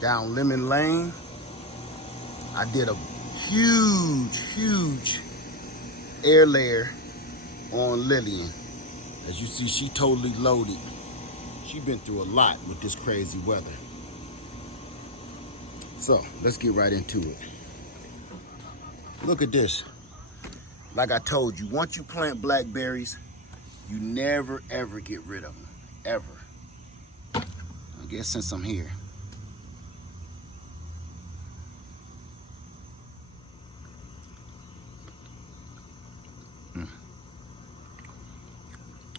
down Lemon Lane. I did a huge air layer on Lillian. As you see, she totally loaded. She been through a lot with this crazy weather. So let's get right into it. Look at this. Like I told you, once you plant blackberries, you never ever get rid of them, ever. I guess since I'm here.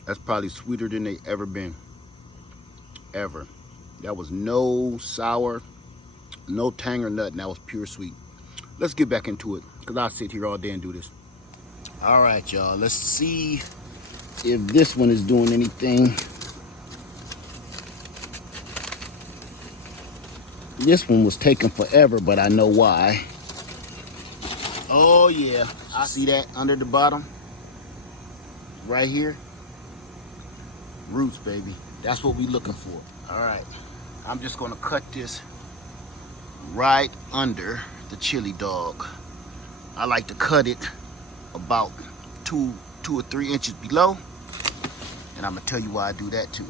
That's probably sweeter than they ever been, ever. That was no sour, no tang or nothing. That was pure sweet. Let's get back into it, because I'll sit here all day and do this. All right, y'all, let's see if this one is doing anything. This one was taking forever, but I know why. Oh yeah, I see that under the bottom, right here. Roots, baby. That's what we looking for. All right, I'm just gonna cut this right under the chili dog. I like to cut it about two or 3 inches below, and I'm gonna tell you why I do that too.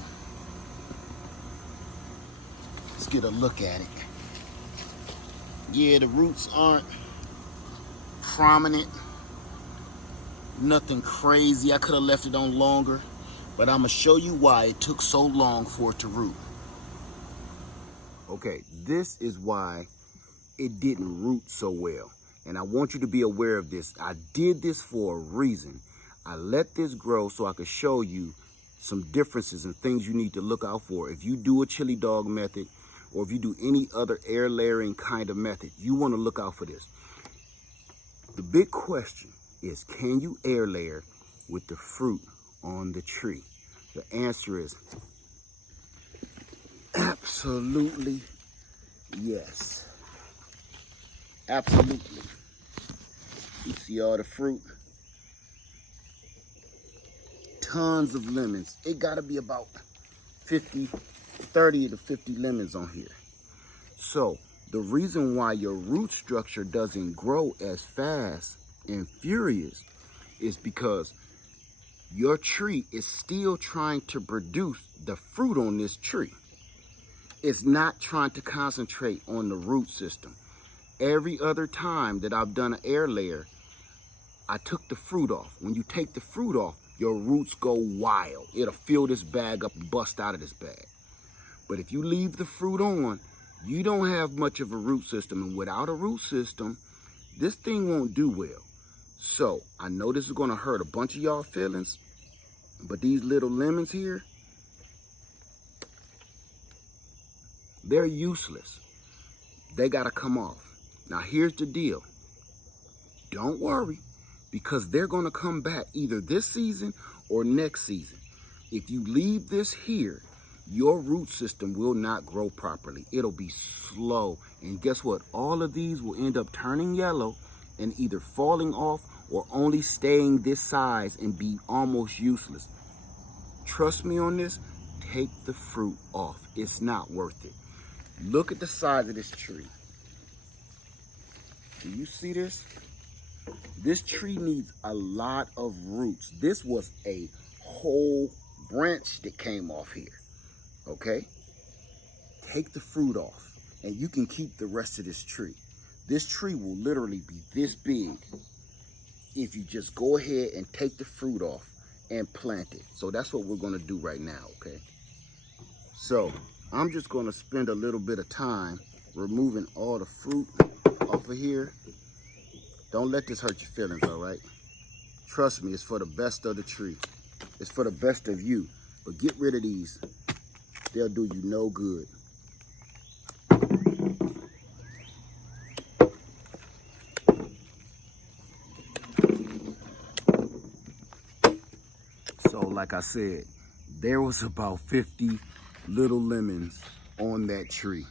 Let's get a look at it. Yeah, the roots aren't prominent, nothing crazy. I could have left it on longer, but I'm gonna show you why it took so long for it to root. Okay, this is why it didn't root so well. And I want you to be aware of this. I did this for a reason. I let this grow so I could show you some differences and things you need to look out for. If you do a chili dog method, or if you do any other air layering kind of method, you want to look out for this. The big question is, can you air layer with the fruit on the tree? The answer is absolutely yes. Absolutely. You see all the fruit? Tons of lemons. It gotta be about 30 to 50 lemons on here. So the reason why your root structure doesn't grow as fast and furious is because your tree is still trying to produce the fruit on this tree. It's not trying to concentrate on the root system. Every other time that I've done an air layer, I took the fruit off. When you take the fruit off, your roots go wild. It'll fill this bag up and bust out of this bag. But if you leave the fruit on, you don't have much of a root system. And without a root system, this thing won't do well. So I know this is gonna hurt a bunch of y'all feelings, but these little lemons here, they're useless. They gotta come off. Now here's the deal. Don't worry, because they're gonna come back either this season or next season. If you leave this here, your root system will not grow properly. It'll be slow. And guess what? All of these will end up turning yellow and either falling off or only staying this size and be almost useless. Trust me on this, take the fruit off. It's not worth it. Look at the size of this tree. Do you see this? This tree needs a lot of roots. This was a whole branch that came off here, okay? Take the fruit off and you can keep the rest of this tree. This tree will literally be this big if you just go ahead and take the fruit off and plant it. So that's what we're gonna do right now, okay? So I'm just gonna spend a little bit of time removing all the fruit off of here. Don't let this hurt your feelings, all right? Trust me, it's for the best of the tree. It's for the best of you. But get rid of these. They'll do you no good. So like I said, there was about 50 little lemons on that tree.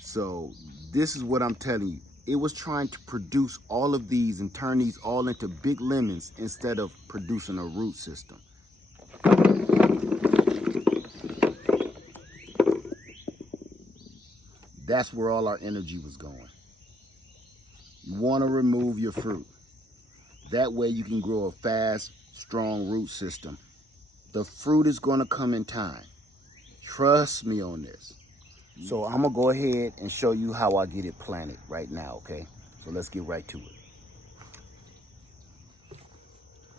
So this is what I'm telling you. It was trying to produce all of these and turn these all into big lemons instead of producing a root system. That's where all our energy was going. You want to remove your fruit. That way you can grow a fast, strong root system. The fruit is going to come in time. Trust me on this. So I'm going to go ahead and show you how I get it planted right now, okay? So let's get right to it.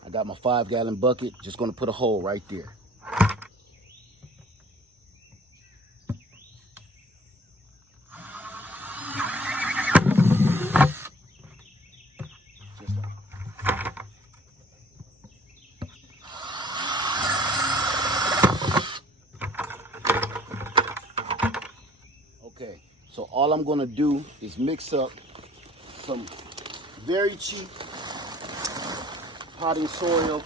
I got my 5-gallon bucket, just going to put a hole right there. Okay, so all I'm going to do is mix up some very cheap potting soil,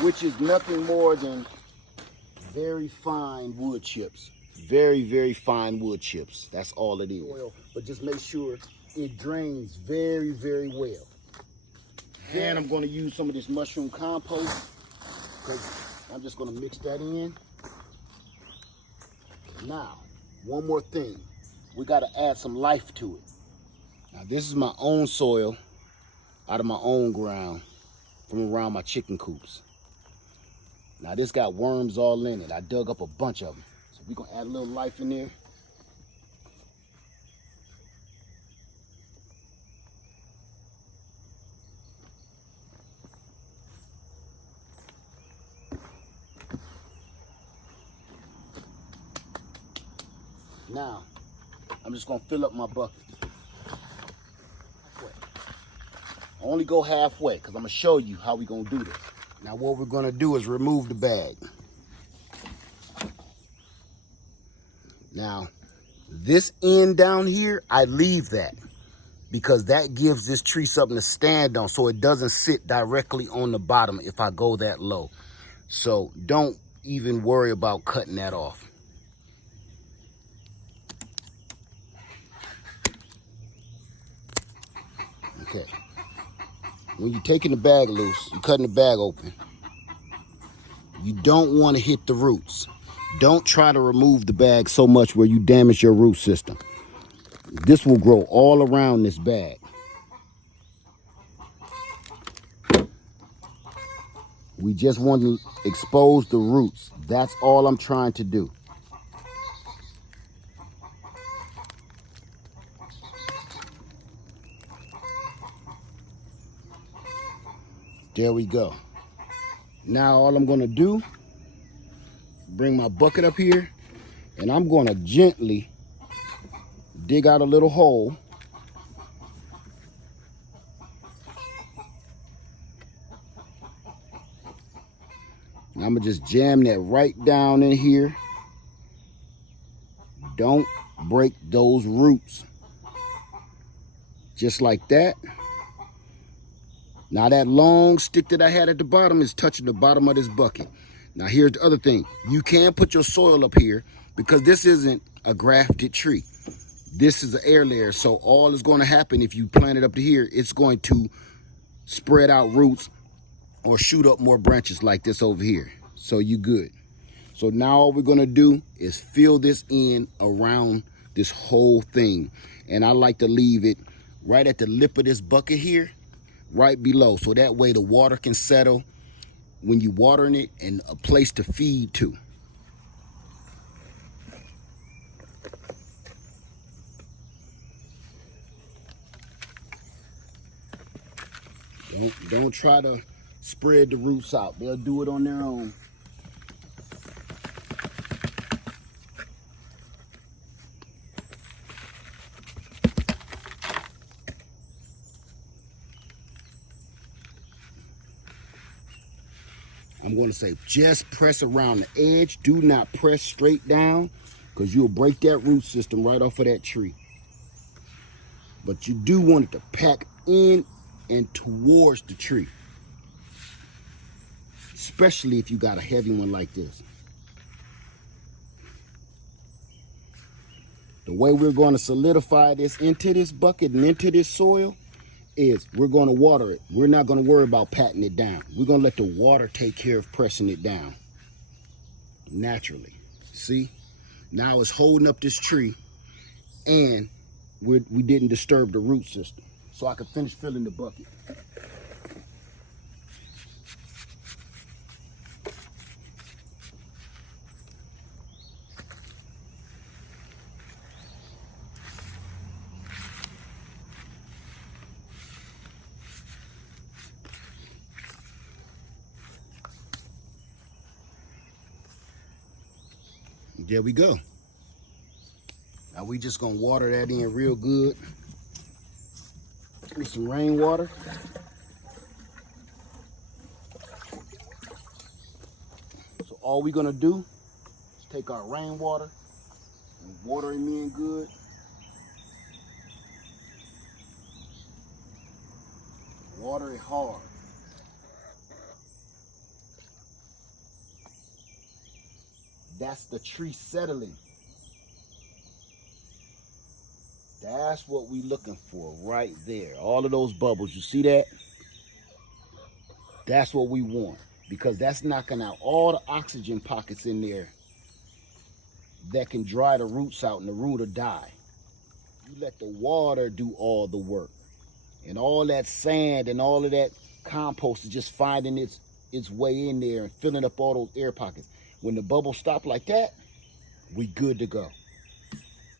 which is nothing more than very fine wood chips. Very, very fine wood chips. That's all it is. But just make sure it drains very, very well. Then I'm going to use some of this mushroom compost, because I'm just going to mix that in. Now, one more thing. We got to add some life to it. Now, this is my own soil out of my own ground from around my chicken coops. Now, this got worms all in it. I dug up a bunch of them. So we're going to add a little life in there. Now, I'm just going to fill up my bucket. Halfway. I only go halfway because I'm going to show you how we're going to do this. Now, what we're going to do is remove the bag. Now, this end down here, I leave that because that gives this tree something to stand on so it doesn't sit directly on the bottom if I go that low. So don't even worry about cutting that off. Okay. When you're taking the bag loose, you're cutting the bag open, you don't want to hit the roots. Don't try to remove the bag so much where you damage your root system. This will grow all around this bag. We just want to expose the roots. That's all I'm trying to do. There we go. Now all I'm going to do, bring my bucket up here, and I'm going to gently dig out a little hole. And I'm going to just jam that right down in here. Don't break those roots. Just like that. Now that long stick that I had at the bottom is touching the bottom of this bucket. Now here's the other thing. You can put your soil up here because this isn't a grafted tree. This is an air layer. So all is going to happen if you plant it up to here, it's going to spread out roots or shoot up more branches like this over here. So you good. So now all we're going to do is fill this in around this whole thing. And I like to leave it right at the lip of this bucket here, right below, so that way the water can settle when you're watering it and a place to feed to. Don't try to spread the roots out. They'll do it on their own. I'm going to say just press around the edge. Do not press straight down because you'll break that root system right off of that tree. But you do want it to pack in and towards the tree, especially if you got a heavy one like this. The way we're going to solidify this into this bucket and into this soil is we're going to water it. We're not going to worry about patting it down. We're going to let the water take care of pressing it down naturally. See? Now it's holding up this tree and we didn't disturb the root system. So I can finish filling the bucket. There we go. Now we just gonna water that in real good with some rainwater. So all we're gonna do is take our rainwater and water him in good. Water it hard. That's the tree settling. That's what we looking for right there. All of those bubbles, you see that? That's what we want, because that's knocking out all the oxygen pockets in there that can dry the roots out and the root will die. You let the water do all the work. And all that sand and all of that compost is just finding its way in there and filling up all those air pockets. When the bubbles stop like that, we good to go.